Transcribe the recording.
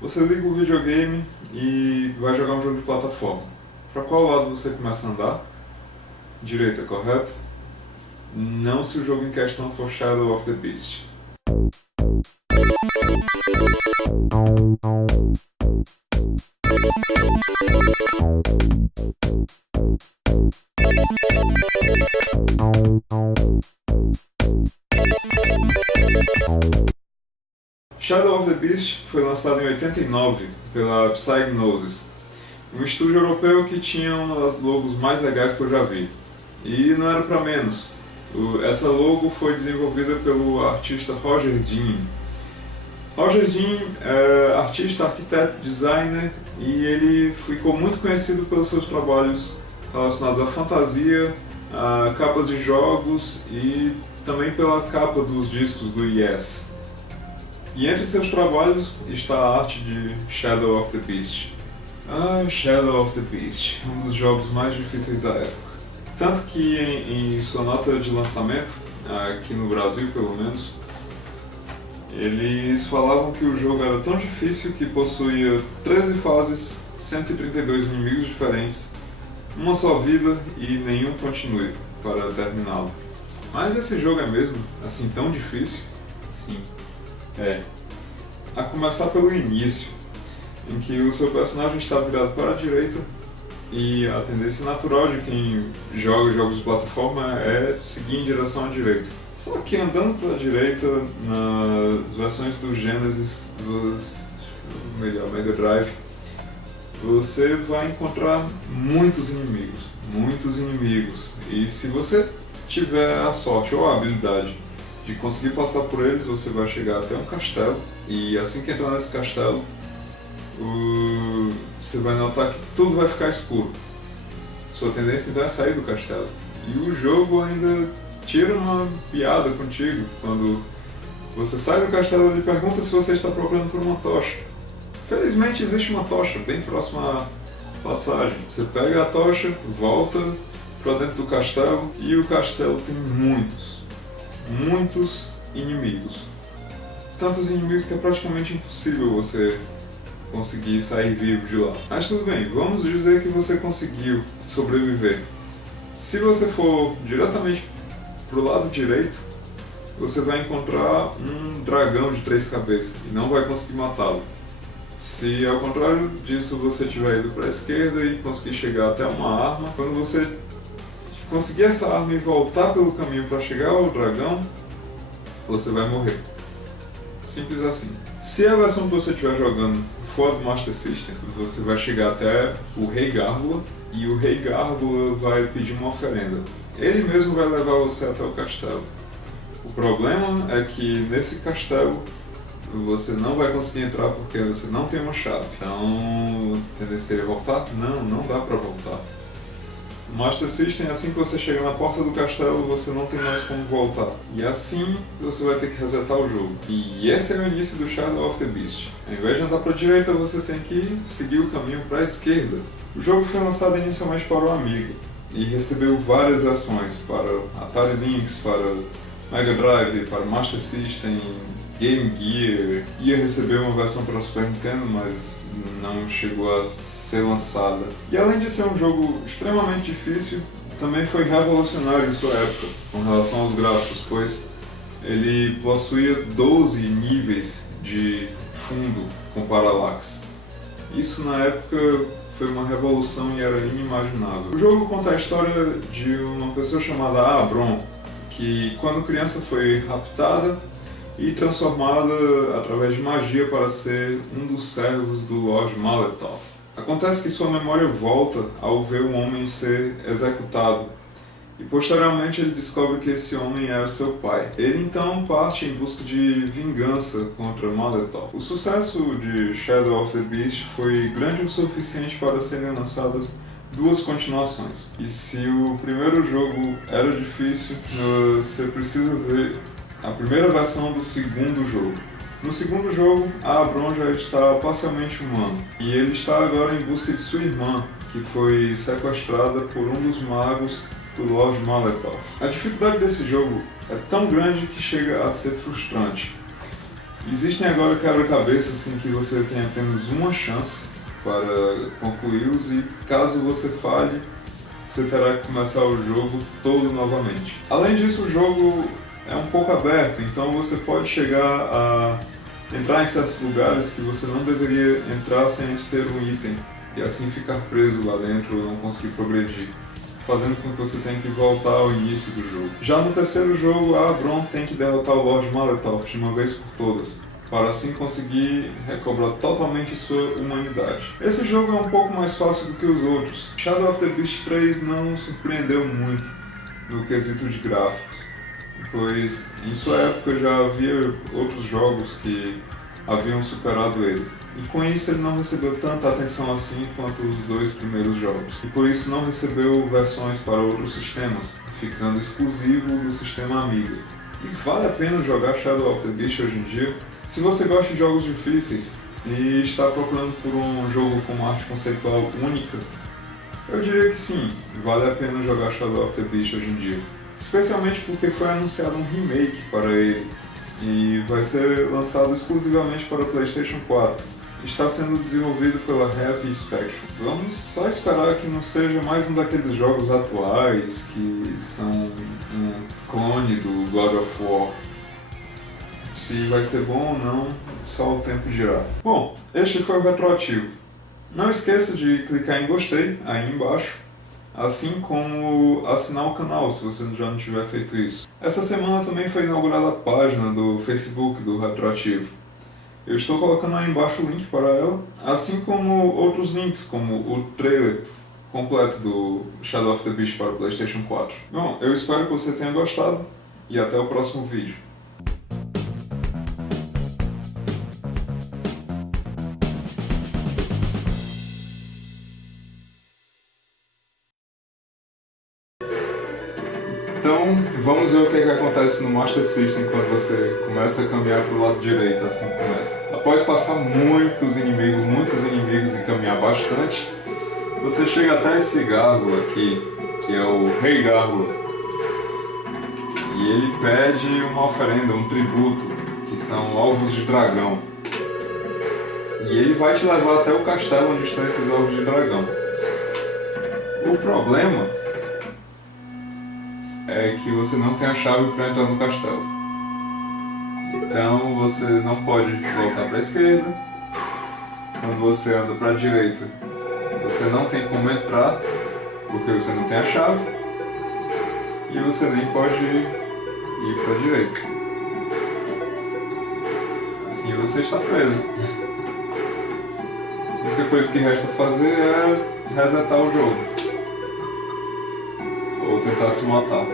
Você liga o videogame e vai jogar um jogo de plataforma. Para qual lado você começa a andar? Direita, correto? Não se o jogo em questão for Shadow of the Beast. Shadow of the Beast foi lançado em 89 pela Psygnosis, um estúdio europeu que tinha uma das logos mais legais que eu já vi. E não era para menos. Essa logo foi desenvolvida pelo artista Roger Dean. Roger Dean é artista, arquiteto, designer e ele ficou muito conhecido pelos seus trabalhos relacionados à fantasia, a capas de jogos e também pela capa dos discos do Yes. E entre seus trabalhos está a arte de Shadow of the Beast. Shadow of the Beast, um dos jogos mais difíceis da época. Tanto que em sua nota de lançamento, aqui no Brasil pelo menos, eles falavam que o jogo era tão difícil que possuía 13 fases, 132 inimigos diferentes, uma só vida e nenhum continue para terminá-lo. Mas esse jogo é mesmo assim tão difícil? Sim. A começar pelo início, em que o seu personagem está virado para a direita e a tendência natural de quem joga jogos de plataforma é seguir em direção à direita. Só que andando para a direita, nas versões do Genesis, Mega Drive, você vai encontrar muitos inimigos. E se você tiver a sorte ou a habilidade de conseguir passar por eles, você vai chegar até um castelo, e assim que entrar nesse castelo, você vai notar que tudo vai ficar escuro. Sua tendência então é sair do castelo. E o jogo ainda tira uma piada contigo. Quando você sai do castelo, ele pergunta se você está procurando por uma tocha. Felizmente existe uma tocha bem próxima à passagem. Você pega a tocha, volta para dentro do castelo, e o castelo tem muitos inimigos. Tantos inimigos que é praticamente impossível você conseguir sair vivo de lá. Mas tudo bem, vamos dizer que você conseguiu sobreviver. Se você for diretamente pro lado direito, você vai encontrar um dragão de 3 cabeças e não vai conseguir matá-lo. Se ao contrário disso você tiver ido para a esquerda e conseguir chegar até uma arma, quando você conseguir essa arma e voltar pelo caminho para chegar ao dragão, você vai morrer. Simples assim. Se a versão que você estiver jogando for do Master System, você vai chegar até o Rei Gárgula, e o Rei Gárgula vai pedir uma oferenda. Ele mesmo vai levar você até o castelo. O problema é que nesse castelo você não vai conseguir entrar porque você não tem uma chave. Então, a tendência seria voltar? Não dá para voltar. No Master System, assim que você chega na porta do castelo, você não tem mais como voltar. E assim você vai ter que resetar o jogo. E esse é o início do Shadow of the Beast. Ao invés de andar para a direita, você tem que seguir o caminho para a esquerda. O jogo foi lançado inicialmente para o Amiga e recebeu várias versões para Atari Lynx, para Mega Drive, para Master System, Game Gear. Ia receber uma versão para o Super Nintendo, mas não chegou a ser lançada. E além de ser um jogo extremamente difícil, também foi revolucionário em sua época com relação aos gráficos, pois ele possuía 12 níveis de fundo com paralaxe. Isso na época foi uma revolução e era inimaginável. O jogo conta a história de uma pessoa chamada Abron, que quando criança foi raptada e transformada através de magia para ser um dos servos do Lord Maletov. Acontece que sua memória volta ao ver um homem ser executado, e posteriormente ele descobre que esse homem era seu pai. Ele então parte em busca de vingança contra Maletov. O sucesso de Shadow of the Beast foi grande o suficiente para serem lançadas 2 continuações. E se o primeiro jogo era difícil, você precisa ver a primeira versão do segundo jogo. No segundo jogo, a Abron já está parcialmente humano, e ele está agora em busca de sua irmã, que foi sequestrada por um dos magos do Lord Maletov. A dificuldade desse jogo é tão grande que chega a ser frustrante. Existem agora quebra-cabeças em que você tem apenas uma chance para concluí-los e caso você falhe, você terá que começar o jogo todo novamente. Além disso, o jogo é um pouco aberto, então você pode chegar a entrar em certos lugares que você não deveria entrar sem antes ter um item e assim ficar preso lá dentro ou não conseguir progredir, fazendo com que você tenha que voltar ao início do jogo. Já no terceiro jogo, a Bron tem que derrotar o Lord Maletop de uma vez por todas, para assim conseguir recobrar totalmente sua humanidade. Esse jogo é um pouco mais fácil do que os outros. Shadow of the Beast 3 não surpreendeu muito no quesito de gráficos, pois em sua época já havia outros jogos que haviam superado ele. E com isso ele não recebeu tanta atenção assim quanto os dois primeiros jogos. E por isso não recebeu versões para outros sistemas, ficando exclusivo do sistema Amiga. E vale a pena jogar Shadow of the Beast hoje em dia? Se você gosta de jogos difíceis e está procurando por um jogo com uma arte conceitual única, eu diria que sim, vale a pena jogar Shadow of the Beast hoje em dia. Especialmente porque foi anunciado um remake para ele e vai ser lançado exclusivamente para o PlayStation 4. Está sendo desenvolvido pela Heavy Spectrum. Vamos só esperar que não seja mais um daqueles jogos atuais que são um clone do God of War. Se vai ser bom ou não, só o tempo dirá. Bom, este foi o Retroativo. Não esqueça de clicar em gostei aí embaixo, assim como assinar o canal se você já não tiver feito isso. Essa semana também foi inaugurada a página do Facebook do Retroativo. Eu estou colocando aí embaixo o link para ela, assim como outros links, como o trailer completo do Shadow of the Beast para o PlayStation 4. Bom, eu espero que você tenha gostado e até o próximo vídeo. Então, vamos ver o que acontece no Master System quando você começa a caminhar para o lado direito, assim começa. Após passar muitos inimigos e caminhar bastante, você chega até esse gárgula aqui, que é o Rei Gárgula. E ele pede uma oferenda, um tributo, que são ovos de dragão. E ele vai te levar até o castelo onde estão esses ovos de dragão. O problema é que você não tem a chave para entrar no castelo. Então você não pode voltar para a esquerda. Quando você anda para a direita, você não tem como entrar, porque você não tem a chave. E você nem pode ir para a direita. Assim você está preso. A única coisa que resta fazer é resetar o jogo. Ou tentar se matar.